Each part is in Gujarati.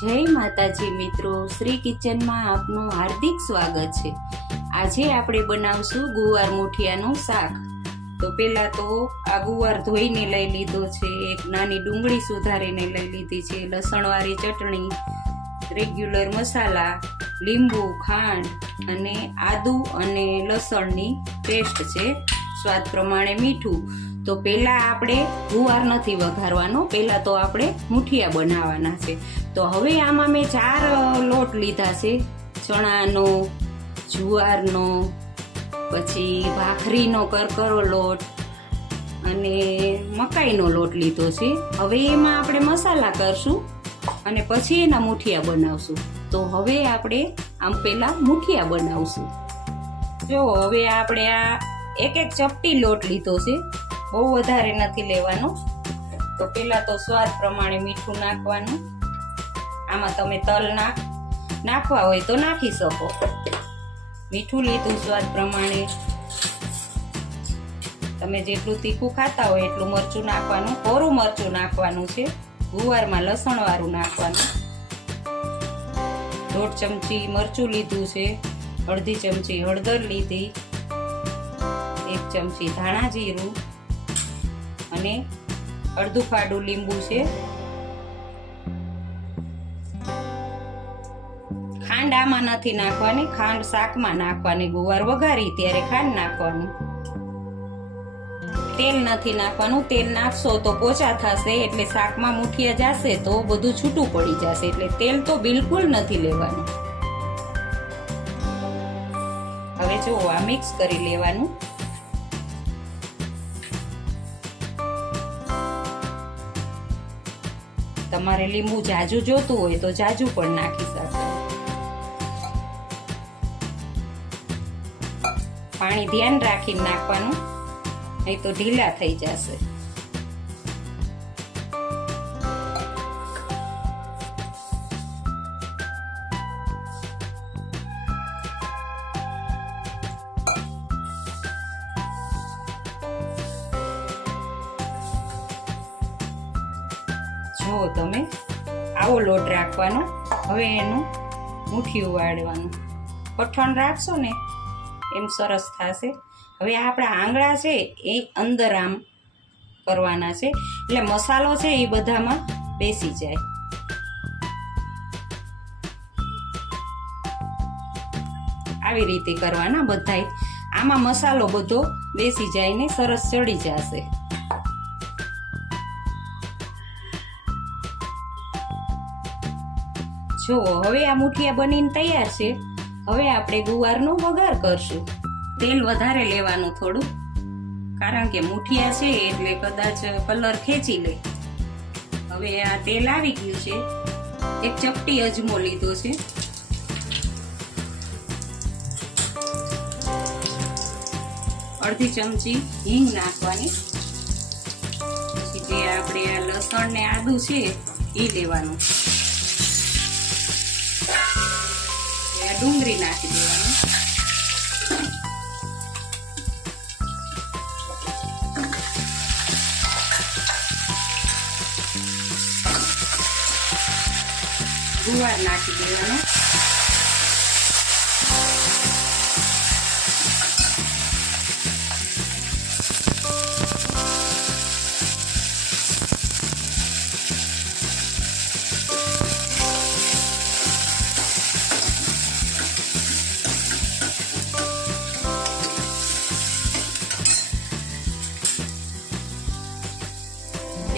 જય માતાજી મિત્રો, શ્રી કિચનમાં આપનું હાર્દિક સ્વાગત છે। આજે આપણે બનાવશું ગુવાર મુઠિયાનું શાક। તો પહેલા તો આ ગુવાર ધોઈને લઈ લીધો છે, એક નાની ડુંગળી સુધારીને લઈ લીધી છે, લસણવાળી ચટણી, રેગ્યુલર મસાલા, લીંબુ, ખાંડ અને આદુ અને લસણની પેસ્ટ છે, સ્વાદ પ્રમાણે મીઠું। તો પહેલા આપણે ગુવાર નથી વઘારવાનો, પહેલા તો આપણે મુઠિયા બનાવવાના છે। તો હવે આમાં મેં 4 લોટ લીધા છે, ચણાનો, જુવારનો, પછી ભાખરીનો કરકરો લોટ અને મકાઈનો લોટ લીધો છે। હવે એમાં આપણે મસાલા કરશું અને પછી એના મુઠિયા બનાવશું। તો હવે આપણે આમ પહેલા મુઠિયા બનાવશું। જો હવે આપણે આ એક ચપટી લોટ લીધો છે, બહુ વધારે નથી લેવાનો। તો પહેલા તો સ્વાદ પ્રમાણે મીઠું નાખવાનું, આમાં તમે તલ નાખવા હોય તો નાખી શકો। મીઠું લીધું સ્વાદ પ્રમાણે, તમે જેટલું તીખું ખાતા હોય એટલું મરચું નાખવાનું, કોરું મરચું નાખવાનું છે, ગુવારમાં લસણ વાળું નાખવાનું। 1.5 ચમચી મરચું લીધું છે, અડધી ચમચી હળદર લીધી, 1 ચમચી ધાણા જીરું અને અડધું ફાડું લીંબુ છે। ખાંડ આમાં નથી નાખવાની, ખાંડ શાકમાં નાખવાની, ગુવાર વઘારી ત્યારે ખાંડ નાખવાનું। તેલ નથી નાખવાનું, તેલ નાખશો તો પોચા થશે, એટલે શાકમાં મુઠિયા જશે તો બધું છૂટું પડી જશે, એટલે તેલ તો બિલકુલ નથી લેવાનું। હવે જો આ મિક્સ કરી લેવાનું। તમારે લીંબુ જાજુ જોતું હોય તો જાજુ પણ નાખી શકો। પાણી ધ્યાન રાખીને નાખવાનું, નહીં તો ઢીલા થઈ જશે। જો તમે આવો લોટ રાખવાનો, હવે એનું મુઠિયું વાળવાનું, કઠણ રાખશો ને એમ સરસ થશે। હવે આપણા આંગળા છે એ અંદર આમ કરવાના છે, એટલે મસાલો છે એ બધામાં બેસી જાય। આવી રીતે કરવાના બધાય, આમાં મસાલો બધો બેસી જાય ને સરસ ચડી જશે। જો હવે આ મુઠિયા બનીને તૈયાર છે। હવે આપણે ગુવારનો વઘાર કરશું। તેલ વધારે લેવાનું થોડું, કારણ કે મુઠિયા છે એટલે કદાચ કલર ખેંચી લે। હવે આ તેલ આવી ગયું છે, 1 ચપટી અજમો લીધો છે, અડધી ચમચી હિંગ નાખવાની, પછી જે આપણે આ લસણ ને આદુ છે એ લેવાનું, ડુંગળી નાખી દેવાની, ગુવાર નાખી દેવાનો,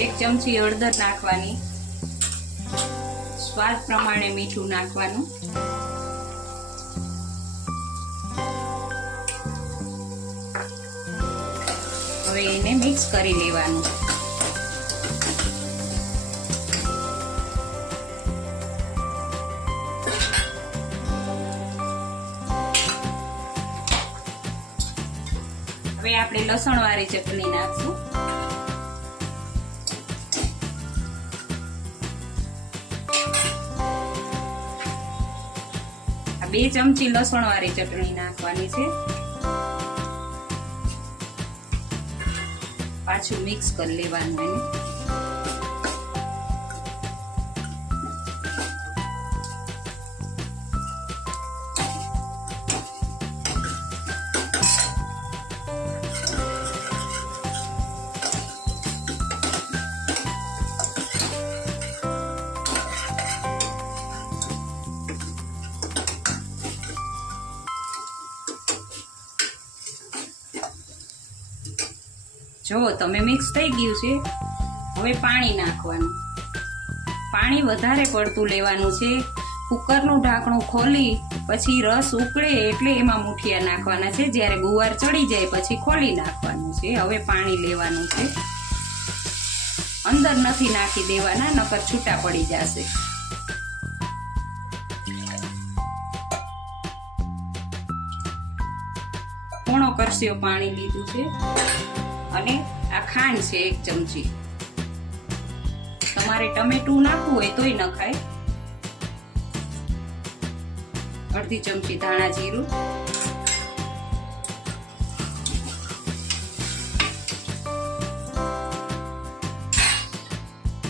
એક ચમચી હળદર નાખવાની, સ્વાદ પ્રમાણે મીઠું નાખવાનું, હવે એને મિક્સ કરી લેવાનું। હવે આપણે લસણવાળી ચટણી નાખશું, આ 2 ચમચી લસણવાળી ચટણી નાખવાની છે, પાછું મિક્સ કરી લેવાનું એને। જો તમે મિક્સ થઈ ગયું છે. હવે પાણી નાખવાનું. પાણી વધારે પડતું લેવાનું છે. કુકરનું ઢાંકણું ખોલી પછી રસ ઉકળે એટલે એમાં મુઠિયા નાખવાના છે. જ્યારે ગુવાર ચડી જાય પછી ખોલી નાખવાનું છે. હવે પાણી લેવાનું છે. અંદર નથી નાખી દેવાના, નકર છૂટા પડી જશે. પોણો કરશિયો પાણી લીધું છે અને આ ખાંડ છે 1 ચમચી. તમારે ટમેટું નાખવું હોય તોય નખાય. અડધી ચમચી ધાણા જીરું,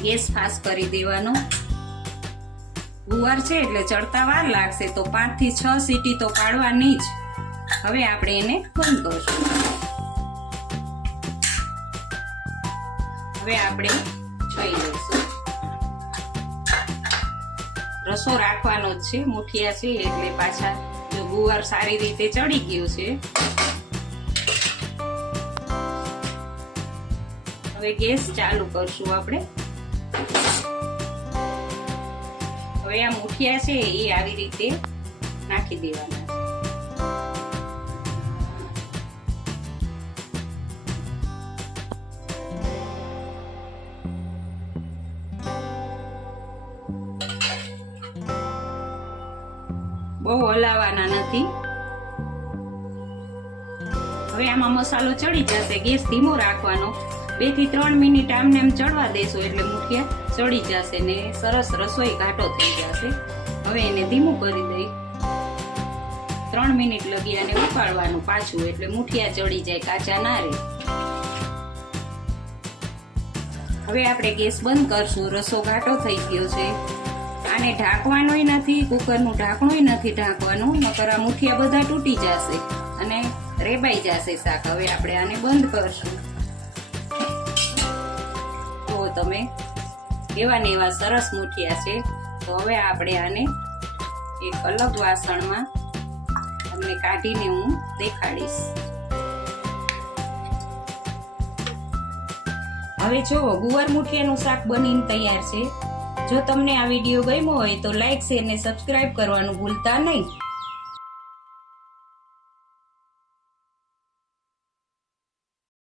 ગેસ ફાસ્ટ કરી દેવાનો. ગુવાર છે એટલે ચડતા વાર લાગશે તો 5 થી 6 સીટી તો પાડવાની જ. હવે આપણે એને બંધ કરશું. હવે આપણે જોઈ લઈશું. રસો રાખવાનો જ છે. મુઠિયા છે એટલે પાછા જો ગુવાર સારી રીતે ચડી ગયું છે. હવે ગેસ ચાલુ કરશું આપણે. હવે આ મુઠિયા છે એ આવી રીતે નાખી દેવાના. બહુ હલાવવાના નથી. હવે આમાં મસાલો ચડી જશે. ગેસ ધીમો રાખવાનો. 2 થી 3 મિનિટ આમને એમ ચડવા દેશો એટલે મુઠિયા ચડી જશે ને સરસ રસોઈ ઘાટો થઈ જશે. હવે એને ધીમું કરી દઈ. 3 મિનિટ લગી અને ઉકાળવાનું પાછું એટલે મુઠિયા ચડી જાય, કાચા ના રહે. હવે આપણે ગેસ બંધ કરશું. રસો ઘાટો થઈ ગયો છે. આને ઢાંકવાનોય નથી, કુકરનું ઢાંકણું નથી ઢાંકવાનું, નકર આ મુઠિયા બધા તૂટી જશે અને રેબાઈ જશે શાક. હવે આપણે આને બંધ કરશું. તો તમે એવા ને એવા સરસ મુઠિયા છે. તો હવે આપણે આને એક અલગ વાસણમાં તમને કાઢીને હું દેખાડીશ. હવે જો ગુવાર મુઠિયાનું શાક બનીને તૈયાર છે. જો તમને આ વિડીયો ગમ્યો હોય તો લાઈક, શેર ને સબસ્ક્રાઇબ કરવાનું ભૂલતા નહીં.